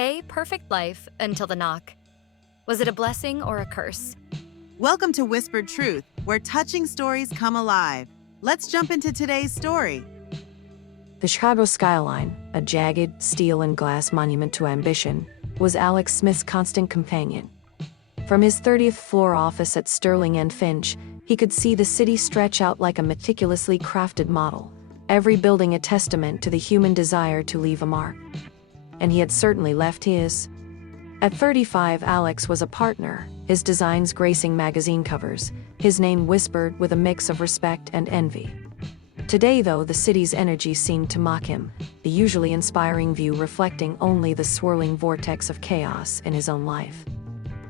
A perfect life until the knock. Was it a blessing or a curse? Welcome to Whispered Truth, where touching stories come alive. Let's jump into today's story. The Chicago skyline, a jagged steel and glass monument to ambition, was Alex Smith's constant companion. From his 30th floor office at Sterling and Finch, he could see the city stretch out like a meticulously crafted model, every building a testament to the human desire to leave a mark. And he had certainly left his. At 35, Alex was a partner, his designs gracing magazine covers, his name whispered with a mix of respect and envy. Today, though, the city's energy seemed to mock him, the usually inspiring view reflecting only the swirling vortex of chaos in his own life.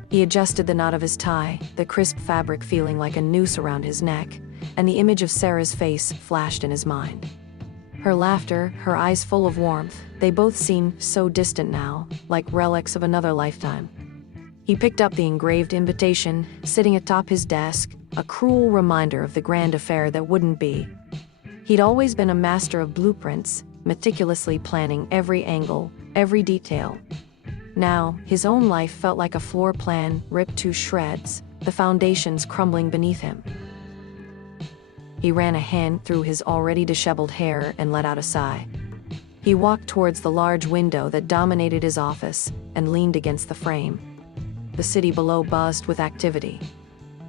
He adjusted the knot of his tie, the crisp fabric feeling like a noose around his neck, and the image of Sarah's face flashed in his mind. Her laughter, her eyes full of warmth, they both seemed so distant now, like relics of another lifetime. He picked up the engraved invitation, sitting atop his desk, a cruel reminder of the grand affair that wouldn't be. He'd always been a master of blueprints, meticulously planning every angle, every detail. Now, his own life felt like a floor plan ripped to shreds, the foundations crumbling beneath him. He ran a hand through his already disheveled hair and let out a sigh. He walked towards the large window that dominated his office and leaned against the frame. The city below buzzed with activity.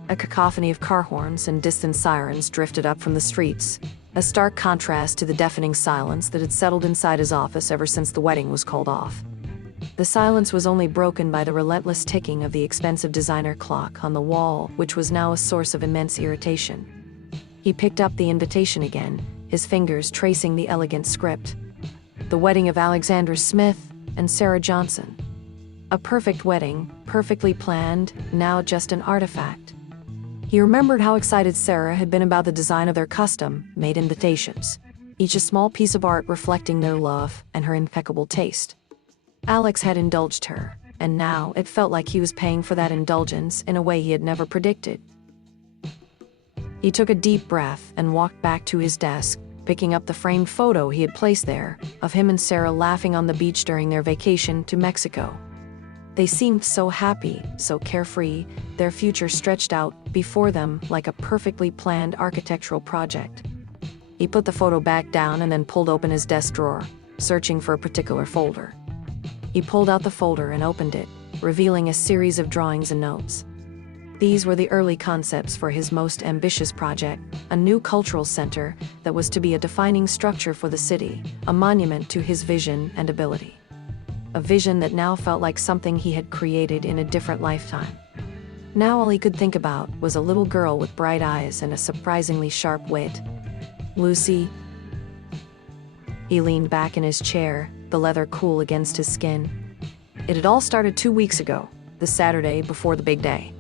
A cacophony of car horns and distant sirens drifted up from the streets, a stark contrast to the deafening silence that had settled inside his office ever since the wedding was called off. The silence was only broken by the relentless ticking of the expensive designer clock on the wall, which was now a source of immense irritation. He picked up the invitation again, his fingers tracing the elegant script. The wedding of Alexander Smith and Sarah Johnson. A perfect wedding, perfectly planned, now just an artifact. He remembered how excited Sarah had been about the design of their custom-made invitations, each a small piece of art reflecting their love and her impeccable taste. Alex had indulged her, and now it felt like he was paying for that indulgence in a way he had never predicted. He took a deep breath and walked back to his desk, picking up the framed photo he had placed there of him and Sarah laughing on the beach during their vacation to Mexico. They seemed so happy, so carefree, their future stretched out before them like a perfectly planned architectural project. He put the photo back down and then pulled open his desk drawer, searching for a particular folder. He pulled out the folder and opened it, revealing a series of drawings and notes. These were the early concepts for his most ambitious project, a new cultural center that was to be a defining structure for the city, a monument to his vision and ability. A vision that now felt like something he had created in a different lifetime. Now all he could think about was a little girl with bright eyes and a surprisingly sharp wit. Lucy. He leaned back in his chair, the leather cool against his skin. It had all started 2 weeks ago, the Saturday before the big day.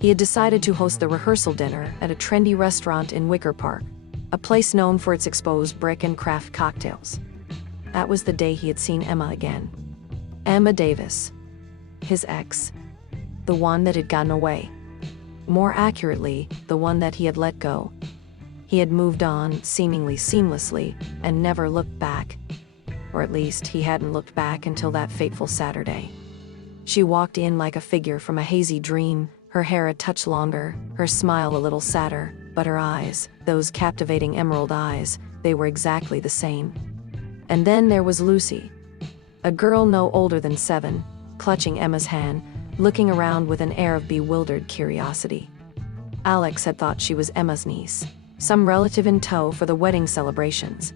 He had decided to host the rehearsal dinner at a trendy restaurant in Wicker Park, a place known for its exposed brick and craft cocktails. That was the day he had seen Emma again. Emma Davis. His ex. The one that had gotten away. More accurately, the one that he had let go. He had moved on, seemingly seamlessly, and never looked back. Or at least, he hadn't looked back until that fateful Saturday. She walked in like a figure from a hazy dream, her hair a touch longer, her smile a little sadder, but her eyes, those captivating emerald eyes, they were exactly the same. And then there was Lucy. A girl no older than 7, clutching Emma's hand, looking around with an air of bewildered curiosity. Alex had thought she was Emma's niece, some relative in tow for the wedding celebrations.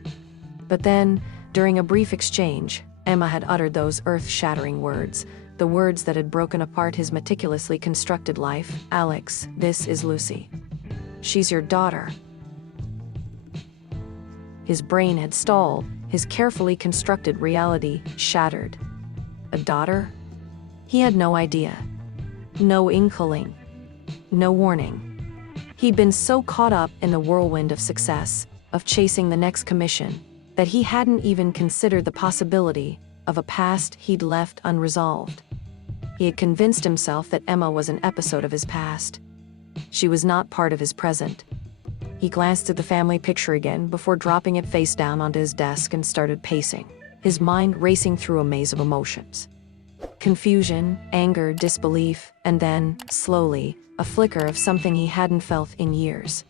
But then, during a brief exchange, Emma had uttered those earth-shattering words, the words that had broken apart his meticulously constructed life. "Alex, this is Lucy. She's your daughter." His brain had stalled, his carefully constructed reality shattered. A daughter? He had no idea. No inkling. No warning. He'd been so caught up in the whirlwind of success, of chasing the next commission, that he hadn't even considered the possibility of a past he'd left unresolved. He had convinced himself that Emma was an episode of his past. She was not part of his present. He glanced at the family picture again before dropping it face down onto his desk and started pacing, his mind racing through a maze of emotions. Confusion, anger, disbelief, and then, slowly, a flicker of something he hadn't felt in years.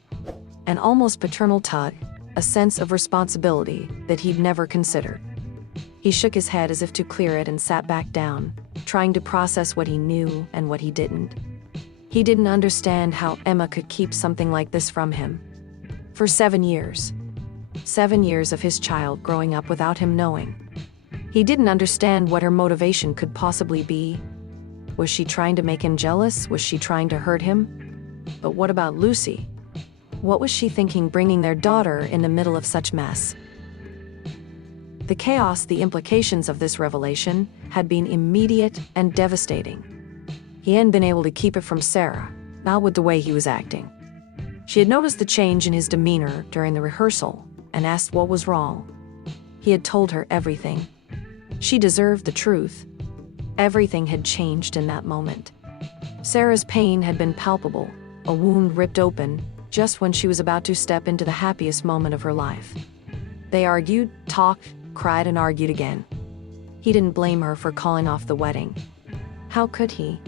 An almost paternal tug, a sense of responsibility that he'd never considered. He shook his head as if to clear it and sat back down, trying to process what he knew and what he didn't. He didn't understand how Emma could keep something like this from him. For 7 years. 7 years of his child growing up without him knowing. He didn't understand what her motivation could possibly be. Was she trying to make him jealous? Was she trying to hurt him? But what about Lucy? What was she thinking bringing their daughter in the middle of such mess? The chaos, the implications of this revelation, had been immediate and devastating. He hadn't been able to keep it from Sarah, not with the way he was acting. She had noticed the change in his demeanor during the rehearsal and asked what was wrong. He had told her everything. She deserved the truth. Everything had changed in that moment. Sarah's pain had been palpable, a wound ripped open, just when she was about to step into the happiest moment of her life. They argued, talked, cried, and argued again. He didn't blame her for calling off the wedding. How could he?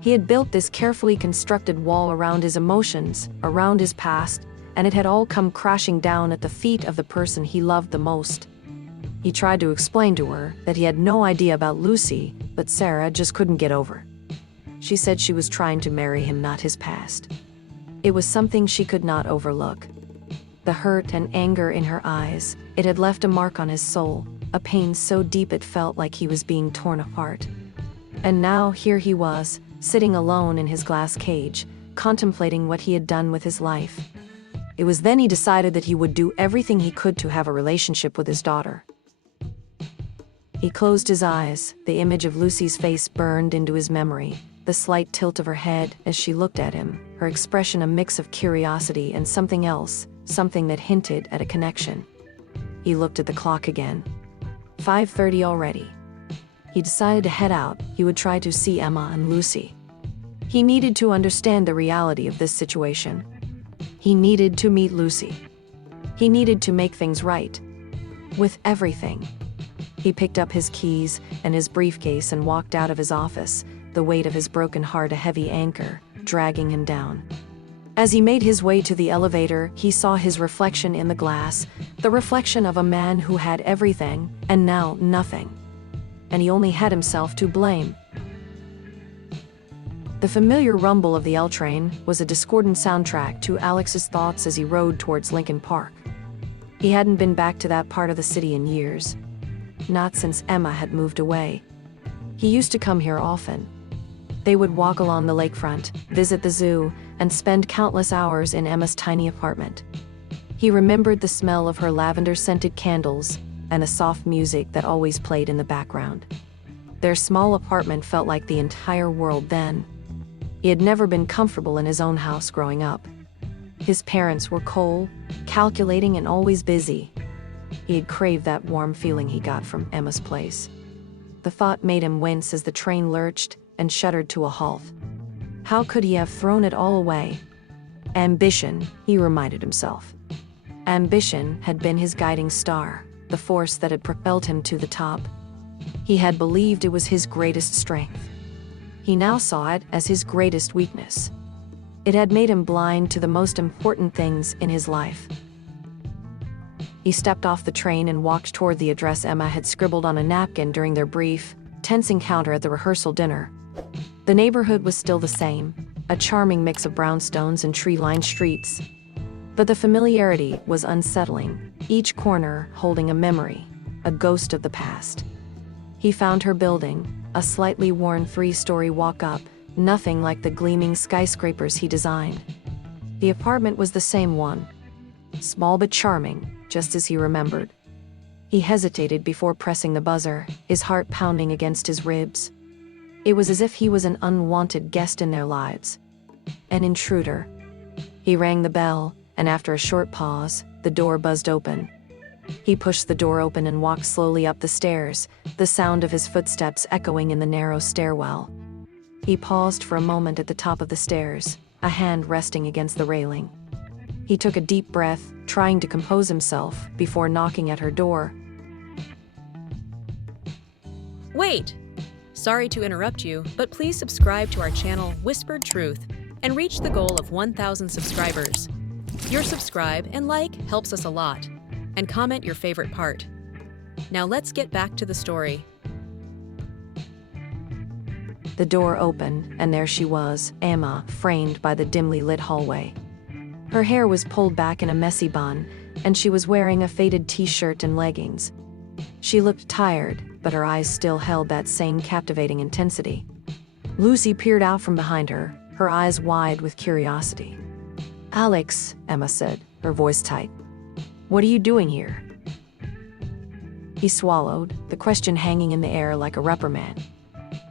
He had built this carefully constructed wall around his emotions, around his past, and it had all come crashing down at the feet of the person he loved the most. He tried to explain to her that he had no idea about Lucy, but Sarah just couldn't get over. She said she was trying to marry him, not his past. It was something she could not overlook. The hurt and anger in her eyes, it had left a mark on his soul, a pain so deep it felt like he was being torn apart. And now here he was, sitting alone in his glass cage, contemplating what he had done with his life. It was then he decided that he would do everything he could to have a relationship with his daughter. He closed his eyes, the image of Lucy's face burned into his memory, the slight tilt of her head as she looked at him, her expression a mix of curiosity and something else, something that hinted at a connection. He looked at the clock again. 5:30 already. He decided to head out. He would try to see Emma and Lucy. He needed to understand the reality of this situation. He needed to meet Lucy. He needed to make things right. With everything. He picked up his keys and his briefcase and walked out of his office, the weight of his broken heart a heavy anchor, dragging him down. As he made his way to the elevator, he saw his reflection in the glass, the reflection of a man who had everything, and now nothing. And he only had himself to blame. The familiar rumble of the L train was a discordant soundtrack to Alex's thoughts as he rode towards Lincoln Park. He hadn't been back to that part of the city in years. Not since Emma had moved away. He used to come here often. They would walk along the lakefront, visit the zoo, and spend countless hours in Emma's tiny apartment. He remembered the smell of her lavender-scented candles and the soft music that always played in the background. Their small apartment felt like the entire world then. He had never been comfortable in his own house growing up. His parents were cold, calculating, and always busy. He had craved that warm feeling he got from Emma's place. The thought made him wince as the train lurched and shuddered to a halt. How could he have thrown it all away? Ambition, he reminded himself. Ambition had been his guiding star, the force that had propelled him to the top. He had believed it was his greatest strength. He now saw it as his greatest weakness. It had made him blind to the most important things in his life. He stepped off the train and walked toward the address Emma had scribbled on a napkin during their brief, tense encounter at the rehearsal dinner. The neighborhood was still the same, a charming mix of brownstones and tree-lined streets. But the familiarity was unsettling, each corner holding a memory, a ghost of the past. He found her building, a slightly worn 3-story walk-up, nothing like the gleaming skyscrapers he designed. The apartment was the same one. Small but charming, just as he remembered. He hesitated before pressing the buzzer, his heart pounding against his ribs. It was as if he was an unwanted guest in their lives. An intruder. He rang the bell, and after a short pause, the door buzzed open. He pushed the door open and walked slowly up the stairs, the sound of his footsteps echoing in the narrow stairwell. He paused for a moment at the top of the stairs, a hand resting against the railing. He took a deep breath, trying to compose himself, before knocking at her door. Wait! Sorry to interrupt you, but please subscribe to our channel Whispered Truth and reach the goal of 1,000 subscribers. Your subscribe and like helps us a lot, and comment your favorite part. Now let's get back to the story. The door opened, and there she was, Emma, framed by the dimly lit hallway. Her hair was pulled back in a messy bun, and she was wearing a faded t-shirt and leggings. She looked tired, but her eyes still held that same captivating intensity. Lucy peered out from behind her, her eyes wide with curiosity. "Alex," Emma said, her voice tight. "What are you doing here?" He swallowed, the question hanging in the air like a reprimand.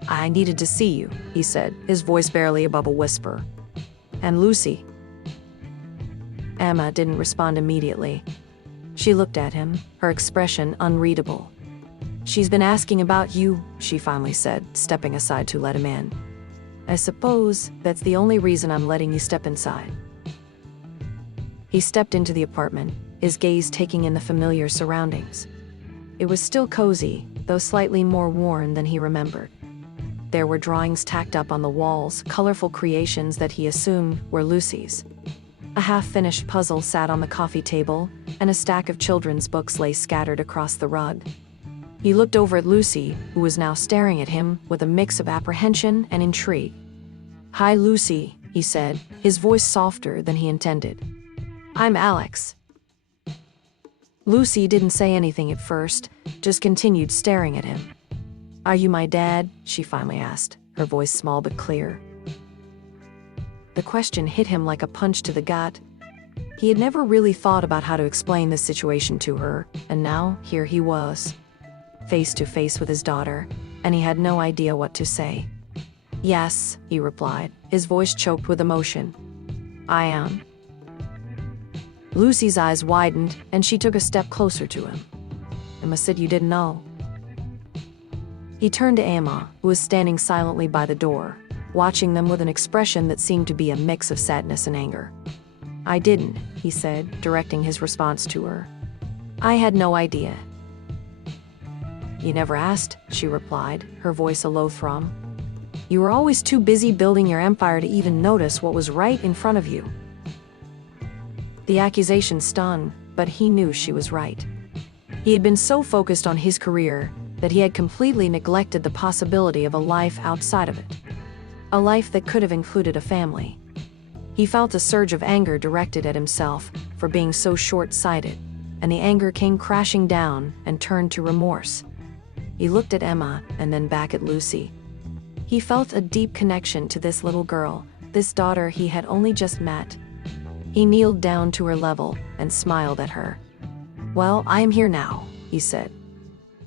"I needed to see you," he said, his voice barely above a whisper. "And Lucy?" Emma didn't respond immediately. She looked at him, her expression unreadable. "She's been asking about you," she finally said, stepping aside to let him in. "I suppose that's the only reason I'm letting you step inside." He stepped into the apartment, his gaze taking in the familiar surroundings. It was still cozy, though slightly more worn than he remembered. There were drawings tacked up on the walls, colorful creations that he assumed were Lucy's. A half-finished puzzle sat on the coffee table, and a stack of children's books lay scattered across the rug. He looked over at Lucy, who was now staring at him with a mix of apprehension and intrigue. "Hi, Lucy," he said, his voice softer than he intended. "I'm Alex." Lucy didn't say anything at first, just continued staring at him. "Are you my dad?" she finally asked, her voice small but clear. The question hit him like a punch to the gut. He had never really thought about how to explain this situation to her, and now here he was, face to face with his daughter, and he had no idea what to say. "Yes," he replied, his voice choked with emotion. "I am." Lucy's eyes widened, and she took a step closer to him. "Emma said you didn't know." He turned to Emma, who was standing silently by the door, watching them with an expression that seemed to be a mix of sadness and anger. "I didn't," he said, directing his response to her. "I had no idea." "You never asked," she replied, her voice a low thrum. "You were always too busy building your empire to even notice what was right in front of you." The accusation stung, but he knew she was right. He had been so focused on his career that he had completely neglected the possibility of a life outside of it. A life that could have included a family. He felt a surge of anger directed at himself for being so short-sighted, and the anger came crashing down and turned to remorse. He looked at Emma and then back at Lucy. He felt a deep connection to this little girl, this daughter he had only just met. He kneeled down to her level and smiled at her. "Well, I am here now," he said.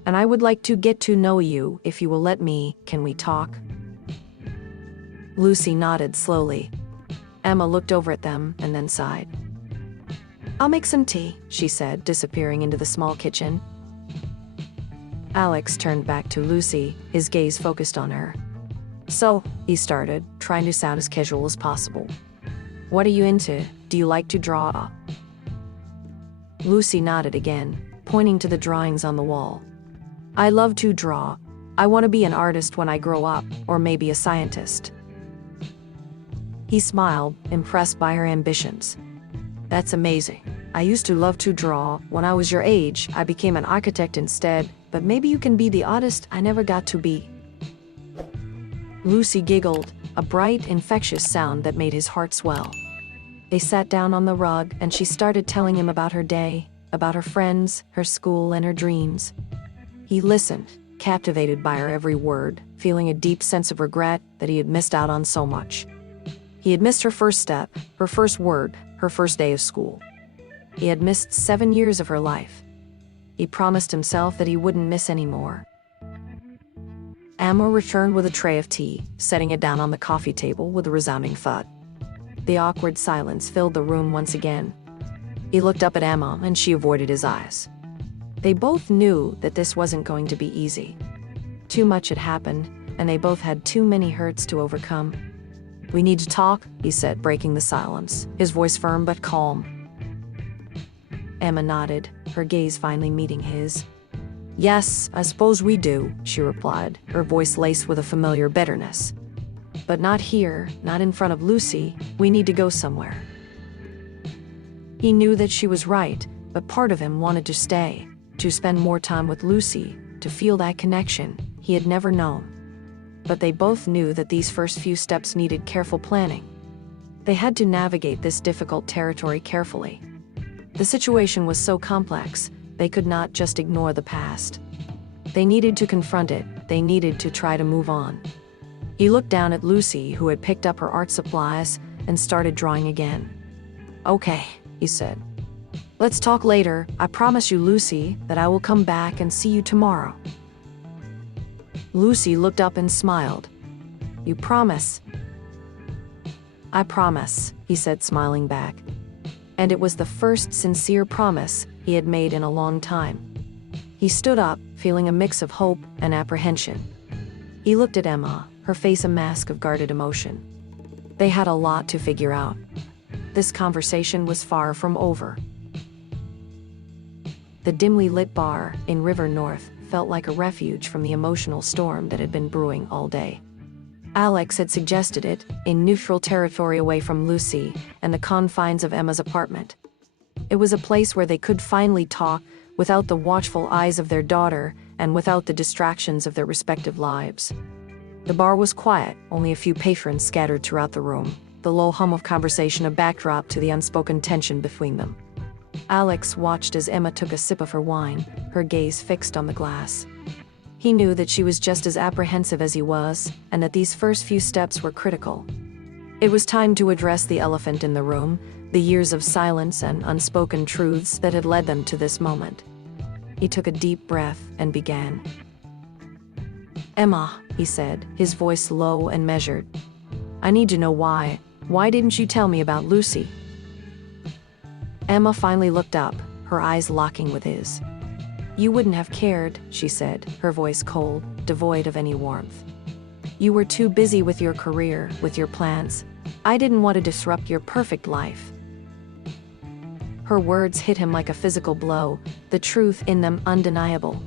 "And I would like to get to know you if you will let me. Can we talk?" Lucy nodded slowly. Emma looked over at them and then sighed. "I'll make some tea," she said, disappearing into the small kitchen. Alex turned back to Lucy, his gaze focused on her. "So," he started, trying to sound as casual as possible. "What are you into? Do you like to draw?" Lucy nodded again, pointing to the drawings on the wall. "I love to draw. I want to be an artist when I grow up, or maybe a scientist." He smiled, impressed by her ambitions. "That's amazing. I used to love to draw. When I was your age, I became an architect instead, but maybe you can be the artist I never got to be." Lucy giggled, a bright, infectious sound that made his heart swell. They sat down on the rug, and she started telling him about her day, about her friends, her school, and her dreams. He listened, captivated by her every word, feeling a deep sense of regret that he had missed out on so much. He had missed her first step, her first word, her first day of school. He had missed 7 years of her life. He promised himself that he wouldn't miss any more. Emma returned with a tray of tea, setting it down on the coffee table with a resounding thud. The awkward silence filled the room once again. He looked up at Emma, and she avoided his eyes. They both knew that this wasn't going to be easy. Too much had happened, and they both had too many hurts to overcome. "We need to talk," he said, breaking the silence, his voice firm but calm. Emma nodded, her gaze finally meeting his. Yes, I suppose we do, she replied, her voice laced with a familiar bitterness. But not here, not in front of Lucy. We need to go somewhere. He knew that she was right, but part of him wanted to stay, to spend more time with Lucy, to feel that connection he had never known. But they both knew that these first few steps needed careful planning. They had to navigate this difficult territory carefully. The situation was so complex, they could not just ignore the past. They needed to confront it, they needed to try to move on. He looked down at Lucy, who had picked up her art supplies and started drawing again. Okay, he said. Let's talk later. I promise you, Lucy, that I will come back and see you tomorrow. Lucy looked up and smiled. You promise? I promise, he said, smiling back. And it was the first sincere promise he had made in a long time. He stood up, feeling a mix of hope and apprehension. He looked at Emma, her face a mask of guarded emotion. They had a lot to figure out. This conversation was far from over. The dimly lit bar in River North felt like a refuge from the emotional storm that had been brewing all day. Alex had suggested it, in neutral territory away from Lucy and the confines of Emma's apartment. It was a place where they could finally talk without the watchful eyes of their daughter and without the distractions of their respective lives. The bar was quiet, only a few patrons scattered throughout the room, the low hum of conversation a backdrop to the unspoken tension between them. Alex watched as Emma took a sip of her wine, her gaze fixed on the glass. He knew that she was just as apprehensive as he was, and that these first few steps were critical. It was time to address the elephant in the room, the years of silence and unspoken truths that had led them to this moment. He took a deep breath and began. Emma, he said, his voice low and measured. I need to know why. Why didn't you tell me about Lucy? Emma finally looked up, her eyes locking with his. You wouldn't have cared, she said, her voice cold, devoid of any warmth. You were too busy with your career, with your plans. I didn't want to disrupt your perfect life. Her words hit him like a physical blow, the truth in them undeniable.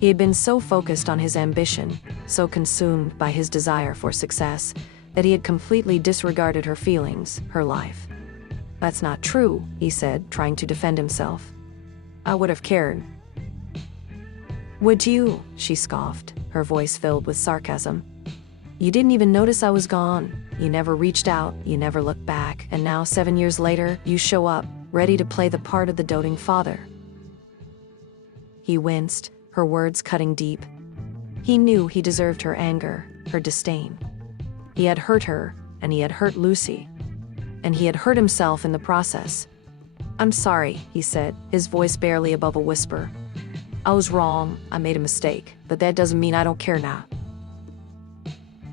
He had been so focused on his ambition, so consumed by his desire for success, that he had completely disregarded her feelings, her life. That's not true, he said, trying to defend himself. I would have cared. Would you? She scoffed, her voice filled with sarcasm. You didn't even notice I was gone. You never reached out, you never looked back, and now 7 years later, you show up, ready to play the part of the doting father. He winced, her words cutting deep. He knew he deserved her anger, her disdain. He had hurt her, and he had hurt Lucy. And he had hurt himself in the process. I'm sorry, he said, his voice barely above a whisper. I was wrong, I made a mistake, but that doesn't mean I don't care now.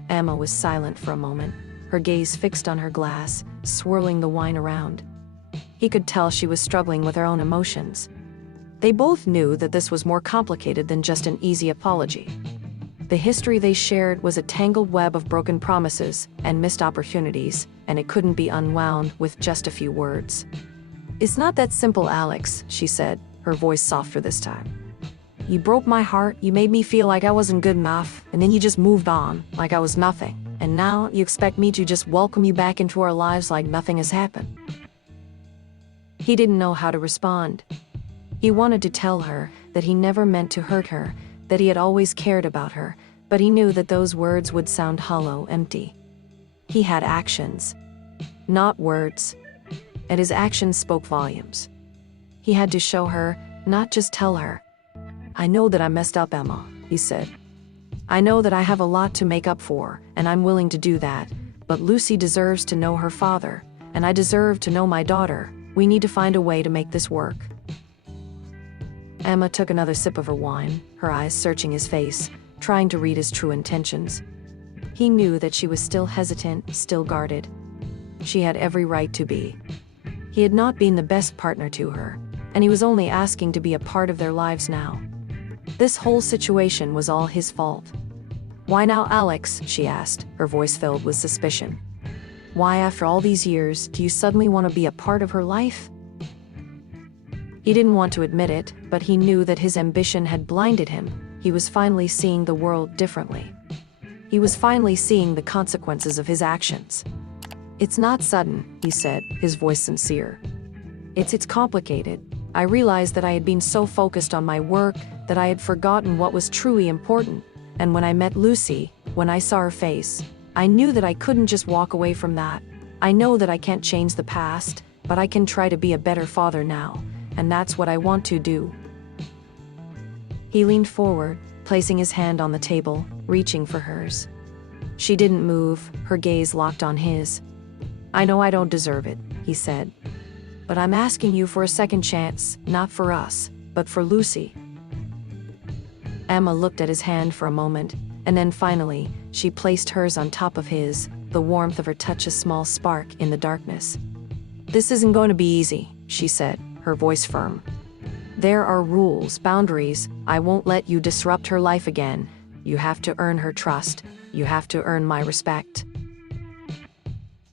Emma was silent for a moment, her gaze fixed on her glass, swirling the wine around. He could tell she was struggling with her own emotions. They both knew that this was more complicated than just an easy apology. The history they shared was a tangled web of broken promises and missed opportunities, and it couldn't be unwound with just a few words. It's not that simple, Alex, she said, her voice softer this time. You broke my heart, you made me feel like I wasn't good enough, and then you just moved on, like I was nothing. And now you expect me to just welcome you back into our lives like nothing has happened. He didn't know how to respond. He wanted to tell her that he never meant to hurt her, that he had always cared about her, but he knew that those words would sound hollow, empty. He had actions, not words, and his actions spoke volumes. He had to show her, not just tell her. I know that I messed up, Emma, he said. I know that I have a lot to make up for, and I'm willing to do that, but Lucy deserves to know her father, and I deserve to know my daughter. We need to find a way to make this work. Emma took another sip of her wine, her eyes searching his face, trying to read his true intentions. He knew that she was still hesitant, still guarded. She had every right to be. He had not been the best partner to her, and he was only asking to be a part of their lives now. This whole situation was all his fault. Why now, Alex? She asked, her voice filled with suspicion. Why, after all these years, do you suddenly want to be a part of her life? He didn't want to admit it, but he knew that his ambition had blinded him. He was finally seeing the world differently. He was finally seeing the consequences of his actions. "It's not sudden," he said, his voice sincere. It's complicated. I realized that I had been so focused on my work that I had forgotten what was truly important. And when I met Lucy, when I saw her face, I knew that I couldn't just walk away from that. I know that I can't change the past, but I can try to be a better father now, and that's what I want to do." He leaned forward, placing his hand on the table, reaching for hers. She didn't move, her gaze locked on his. "I know I don't deserve it," he said. "But I'm asking you for a second chance, not for us, but for Lucy." Emma looked at his hand for a moment, and then finally, she placed hers on top of his, the warmth of her touch a small spark in the darkness. "This isn't going to be easy," she said, her voice firm. "There are rules, boundaries. I won't let you disrupt her life again. You have to earn her trust. You have to earn my respect."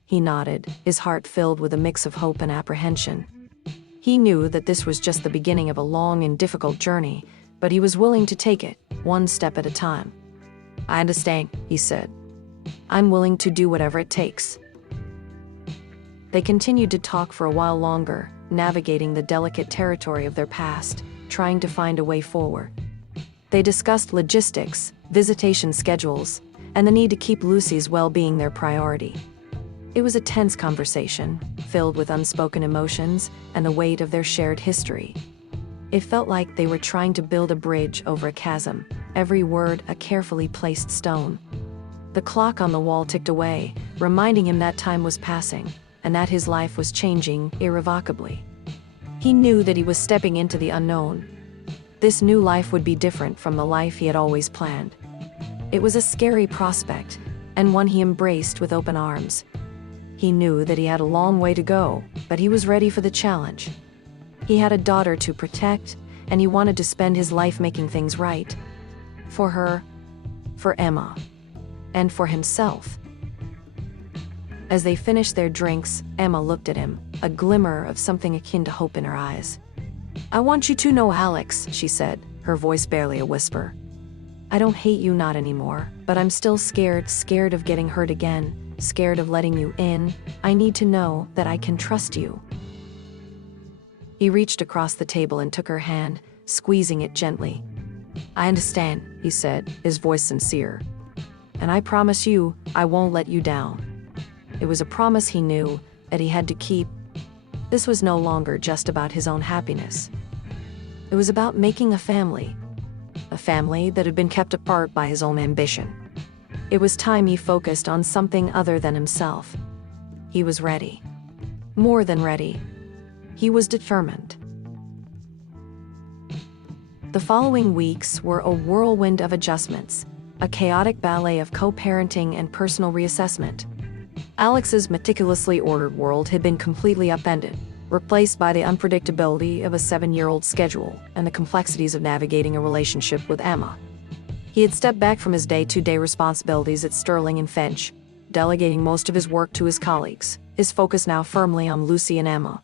He nodded, his heart filled with a mix of hope and apprehension. He knew that this was just the beginning of a long and difficult journey, but he was willing to take it, one step at a time. "I understand," he said. "I'm willing to do whatever it takes." They continued to talk for a while longer, navigating the delicate territory of their past, trying to find a way forward. They discussed logistics, visitation schedules, and the need to keep Lucy's well-being their priority. It was a tense conversation, filled with unspoken emotions and the weight of their shared history. It felt like they were trying to build a bridge over a chasm, every word a carefully placed stone. The clock on the wall ticked away, reminding him that time was passing, and that his life was changing irrevocably. He knew that he was stepping into the unknown. This new life would be different from the life he had always planned. It was a scary prospect, and one he embraced with open arms. He knew that he had a long way to go, but he was ready for the challenge. He had a daughter to protect, and he wanted to spend his life making things right. For her, for Emma, and for himself. As they finished their drinks, Emma looked at him, a glimmer of something akin to hope in her eyes. "I want you to know, Alex," she said, her voice barely a whisper. "I don't hate you not anymore, but I'm still scared of getting hurt again, scared of letting you in. I need to know that I can trust you." He reached across the table and took her hand, squeezing it gently. "I understand," he said, his voice sincere. "And I promise you, I won't let you down." It was a promise he knew that he had to keep. This was no longer just about his own happiness. It was about making a family that had been kept apart by his own ambition. It was time he focused on something other than himself. He was ready. More than ready. He was determined. The following weeks were a whirlwind of adjustments, a chaotic ballet of co-parenting and personal reassessment. Alex's meticulously ordered world had been completely upended, replaced by the unpredictability of a 7-year-old schedule and the complexities of navigating a relationship with Emma. He had stepped back from his day-to-day responsibilities at Sterling and Finch, delegating most of his work to his colleagues, his focus now firmly on Lucy and Emma.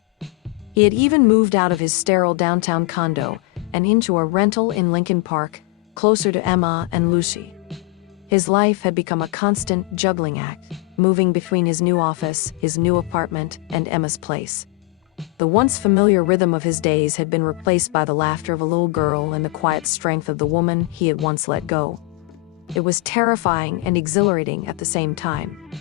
He had even moved out of his sterile downtown condo and into a rental in Lincoln Park, closer to Emma and Lucy. His life had become a constant juggling act, moving between his new office, his new apartment, and Emma's place. The once familiar rhythm of his days had been replaced by the laughter of a little girl and the quiet strength of the woman he had once let go. It was terrifying and exhilarating at the same time.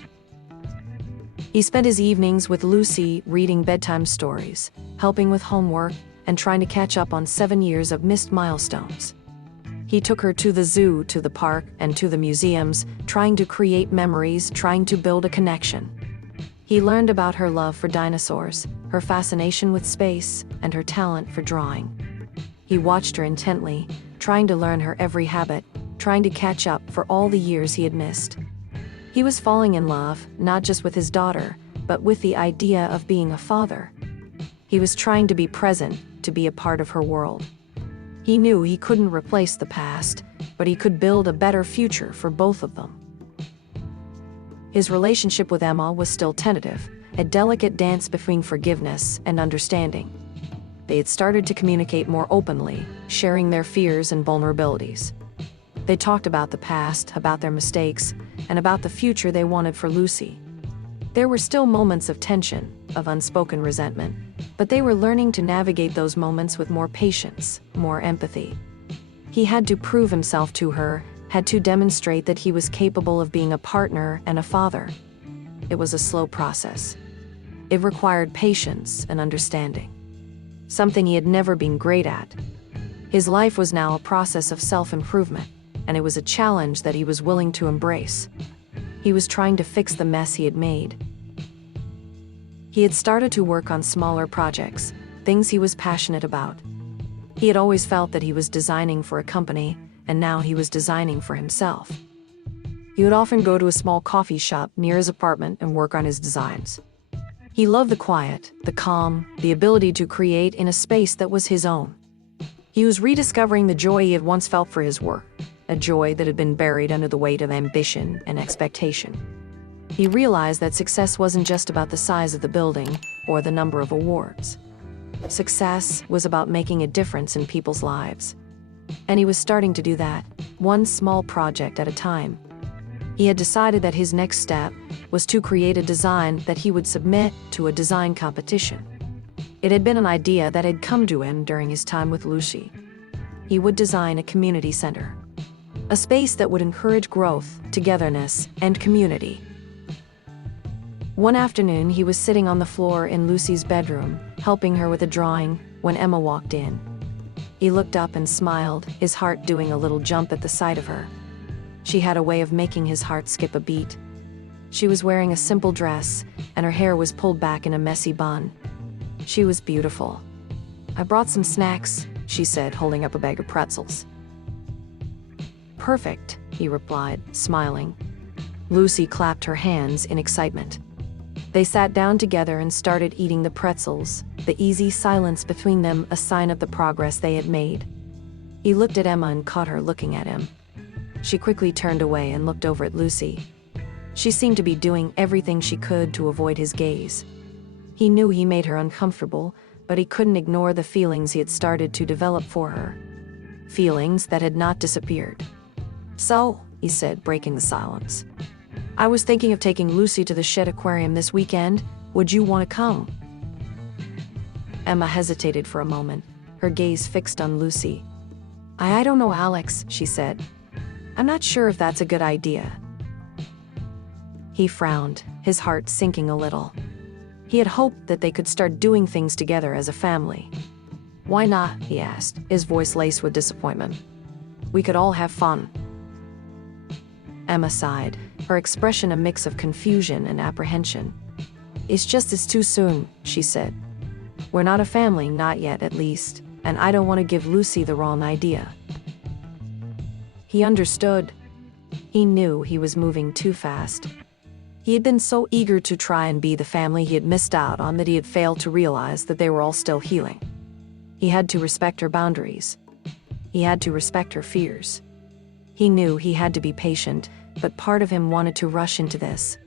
He spent his evenings with Lucy reading bedtime stories, helping with homework, and trying to catch up on 7 years of missed milestones. He took her to the zoo, to the park, and to the museums, trying to create memories, trying to build a connection. He learned about her love for dinosaurs, her fascination with space, and her talent for drawing. He watched her intently, trying to learn her every habit, trying to catch up for all the years he had missed. He was falling in love, not just with his daughter, but with the idea of being a father. He was trying to be present, to be a part of her world. He knew he couldn't replace the past, but he could build a better future for both of them. His relationship with Emma was still tentative, a delicate dance between forgiveness and understanding. they had started to communicate more openly, sharing their fears and vulnerabilities. They talked about the past, about their mistakes, and about the future they wanted for Lucy. There were still moments of tension, of unspoken resentment, but they were learning to navigate those moments with more patience, more empathy. He had to prove himself to her, had to demonstrate that he was capable of being a partner and a father. It was a slow process. It required patience and understanding, something he had never been great at. His life was now a process of self-improvement, and it was a challenge that he was willing to embrace. He was trying to fix the mess he had made. He had started to work on smaller projects, things he was passionate about. He had always felt that he was designing for a company, and now he was designing for himself. He would often go to a small coffee shop near his apartment and work on his designs. He loved the quiet, the calm, the ability to create in a space that was his own. He was rediscovering the joy he had once felt for his work, a joy that had been buried under the weight of ambition and expectation. He realized that success wasn't just about the size of the building or the number of awards. Success was about making a difference in people's lives. And he was starting to do that, one small project at a time. He had decided that his next step was to create a design that he would submit to a design competition. It had been an idea that had come to him during his time with Lucy. He would design a community center, a space that would encourage growth, togetherness, and community. One afternoon, he was sitting on the floor in Lucy's bedroom, helping her with a drawing, when Emma walked in. He looked up and smiled, his heart doing a little jump at the sight of her. She had a way of making his heart skip a beat. She was wearing a simple dress, and her hair was pulled back in a messy bun. She was beautiful. "I brought some snacks," she said, holding up a bag of pretzels. "Perfect," he replied, smiling. Lucy clapped her hands in excitement. They sat down together and started eating the pretzels, the easy silence between them a sign of the progress they had made. He looked at Emma and caught her looking at him. She quickly turned away and looked over at Lucy. She seemed to be doing everything she could to avoid his gaze. He knew he made her uncomfortable, but he couldn't ignore the feelings he had started to develop for her. Feelings that had not disappeared. "So," he said, breaking the silence, "I was thinking of taking Lucy to the Shed Aquarium this weekend. Would you want to come?" Emma hesitated for a moment, her gaze fixed on Lucy. I don't know, Alex," she said. "I'm not sure if that's a good idea." He frowned, his heart sinking a little. He had hoped that they could start doing things together as a family. "Why not?" he asked, his voice laced with disappointment. "We could all have fun." Emma sighed, her expression a mix of confusion and apprehension. "It's too soon," she said. "We're not a family, not yet at least, and I don't want to give Lucy the wrong idea." He understood. He knew he was moving too fast. He had been so eager to try and be the family he had missed out on that he had failed to realize that they were all still healing. He had to respect her boundaries. He had to respect her fears. He knew he had to be patient, but part of him wanted to rush into this.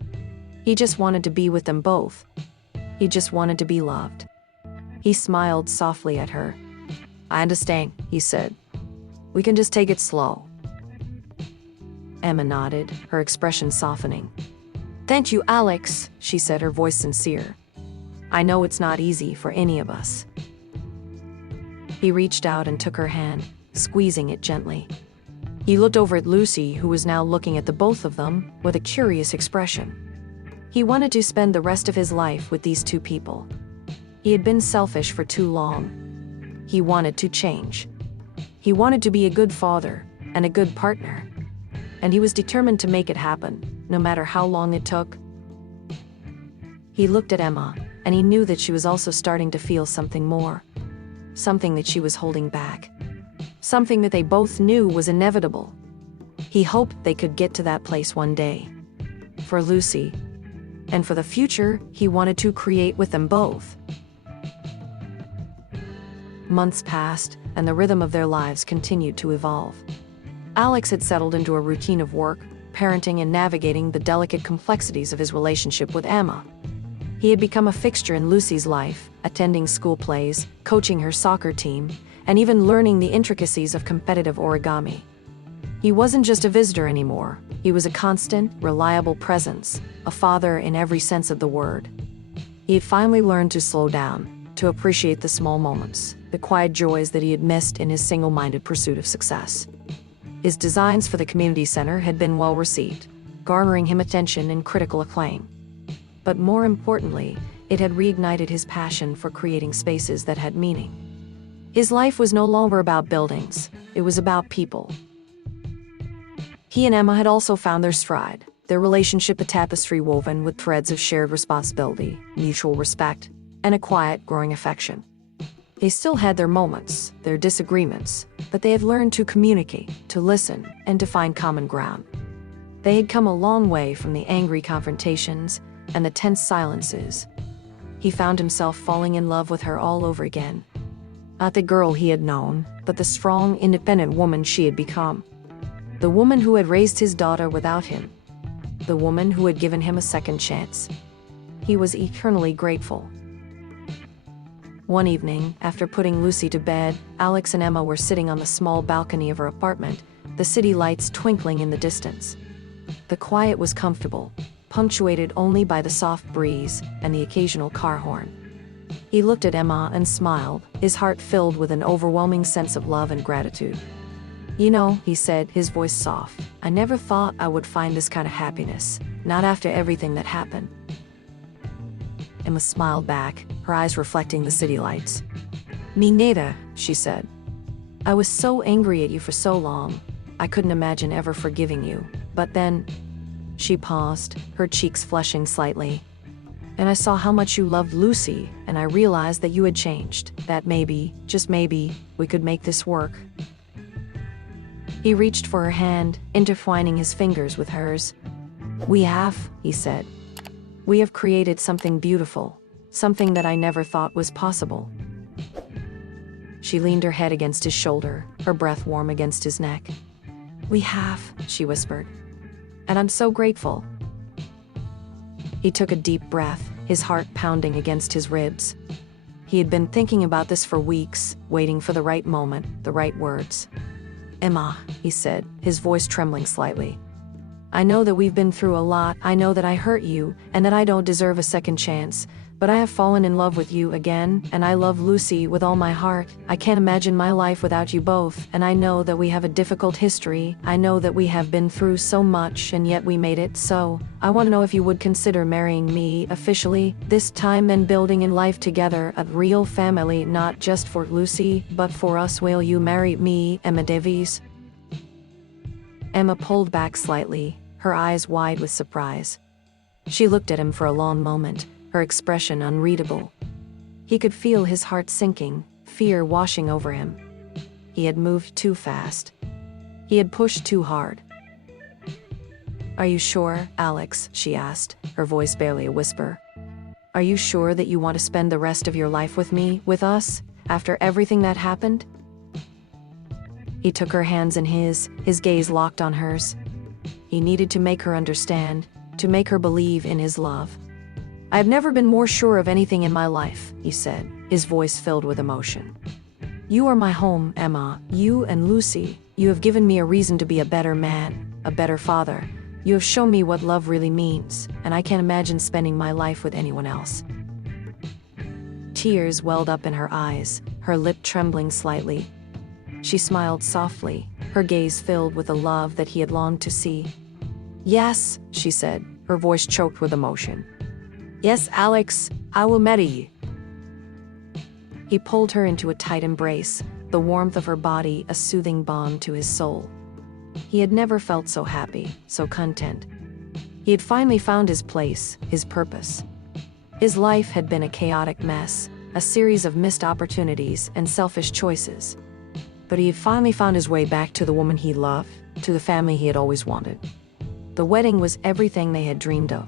He just wanted to be with them both. He just wanted to be loved. He smiled softly at her. "I understand," he said. "We can just take it slow." Emma nodded, her expression softening. "Thank you, Alex," she said, her voice sincere. "I know it's not easy for any of us." He reached out and took her hand, squeezing it gently. He looked over at Lucy, who was now looking at the both of them with a curious expression. He wanted to spend the rest of his life with these two people. He had been selfish for too long. He wanted to change. He wanted to be a good father and a good partner. And he was determined to make it happen, no matter how long it took. He looked at Emma, and he knew that she was also starting to feel something more. Something that she was holding back. Something that they both knew was inevitable. He hoped they could get to that place one day. For Lucy. And for the future he wanted to create with them both. Months passed, and the rhythm of their lives continued to evolve. Alex had settled into a routine of work, parenting, and navigating the delicate complexities of his relationship with Emma. He had become a fixture in Lucy's life, attending school plays, coaching her soccer team, and even learning the intricacies of competitive origami. He wasn't just a visitor anymore. He was a constant, reliable presence, a father in every sense of the word. He had finally learned to slow down, to appreciate the small moments, the quiet joys that he had missed in his single-minded pursuit of success. His designs for the community center had been well received, garnering him attention and critical acclaim. But more importantly, it had reignited his passion for creating spaces that had meaning. His life was no longer about buildings, it was about people. He and Emma had also found their stride, their relationship a tapestry woven with threads of shared responsibility, mutual respect, and a quiet, growing affection. They still had their moments, their disagreements, but they had learned to communicate, to listen, and to find common ground. They had come a long way from the angry confrontations and the tense silences. He found himself falling in love with her all over again. Not the girl he had known, but the strong, independent woman she had become. The woman who had raised his daughter without him. The woman who had given him a second chance. He was eternally grateful. One evening, after putting Lucy to bed, Alex and Emma were sitting on the small balcony of her apartment, the city lights twinkling in the distance. The quiet was comfortable, punctuated only by the soft breeze and the occasional car horn. He looked at Emma and smiled, his heart filled with an overwhelming sense of love and gratitude. "You know," he said, his voice soft, "I never thought I would find this kind of happiness, not after everything that happened." Emma smiled back, her eyes reflecting the city lights. "Me neither," she said. "I was so angry at you for so long. I couldn't imagine ever forgiving you. But then..." She paused, her cheeks flushing slightly. "And I saw how much you loved Lucy, and I realized that you had changed, that maybe, just maybe, we could make this work." He reached for her hand, intertwining his fingers with hers. "We have," he said. "We have created something beautiful, something that I never thought was possible." She leaned her head against his shoulder, her breath warm against his neck. "We have," she whispered. "And I'm so grateful." He took a deep breath, his heart pounding against his ribs. He had been thinking about this for weeks, waiting for the right moment, the right words. "Emma," he said, his voice trembling slightly. "I know that we've been through a lot, I know that I hurt you, and that I don't deserve a second chance, but I have fallen in love with you again, and I love Lucy with all my heart. I can't imagine my life without you both, and I know that we have a difficult history, I know that we have been through so much and yet we made it, so I want to know if you would consider marrying me officially, this time, and building in life together, a real family, not just for Lucy, but for us. Will you marry me, Emma Davies?" Emma pulled back slightly, her eyes wide with surprise. She looked at him for a long moment, her expression unreadable. He could feel his heart sinking, fear washing over him. He had moved too fast. He had pushed too hard. "Are you sure, Alex?" she asked, her voice barely a whisper. "Are you sure that you want to spend the rest of your life with me, with us, after everything that happened?" He took her hands in his gaze locked on hers. He needed to make her understand, to make her believe in his love. "I've never been more sure of anything in my life," he said, his voice filled with emotion. "You are my home, Emma, you and Lucy. You have given me a reason to be a better man, a better father. You have shown me what love really means, and I can't imagine spending my life with anyone else." Tears welled up in her eyes, her lip trembling slightly. She smiled softly, her gaze filled with the love that he had longed to see. "Yes," she said, her voice choked with emotion. "Yes, Alex, I will marry you." He pulled her into a tight embrace, the warmth of her body a soothing balm to his soul. He had never felt so happy, so content. He had finally found his place, his purpose. His life had been a chaotic mess, a series of missed opportunities and selfish choices. But he had finally found his way back to the woman he loved, to the family he had always wanted. The wedding was everything they had dreamed of.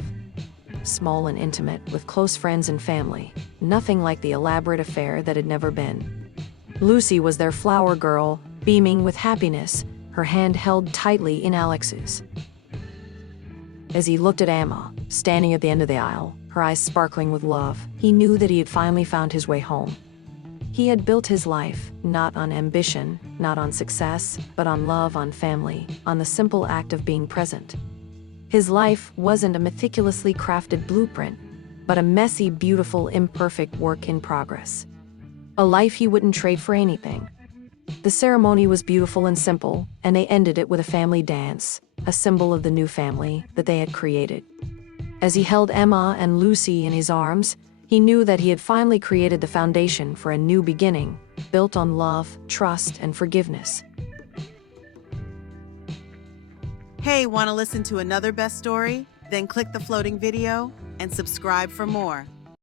Small and intimate, with close friends and family, nothing like the elaborate affair that had never been. Lucy was their flower girl, beaming with happiness, her hand held tightly in Alex's. As he looked at Emma, standing at the end of the aisle, her eyes sparkling with love, he knew that he had finally found his way home. He had built his life, not on ambition, not on success, but on love, on family, on the simple act of being present. His life wasn't a meticulously crafted blueprint, but a messy, beautiful, imperfect work in progress. A life he wouldn't trade for anything. The ceremony was beautiful and simple, and they ended it with a family dance, a symbol of the new family that they had created. As he held Emma and Lucy in his arms, he knew that he had finally created the foundation for a new beginning, built on love, trust, and forgiveness. Hey, want to listen to another best story? Then click the floating video and subscribe for more.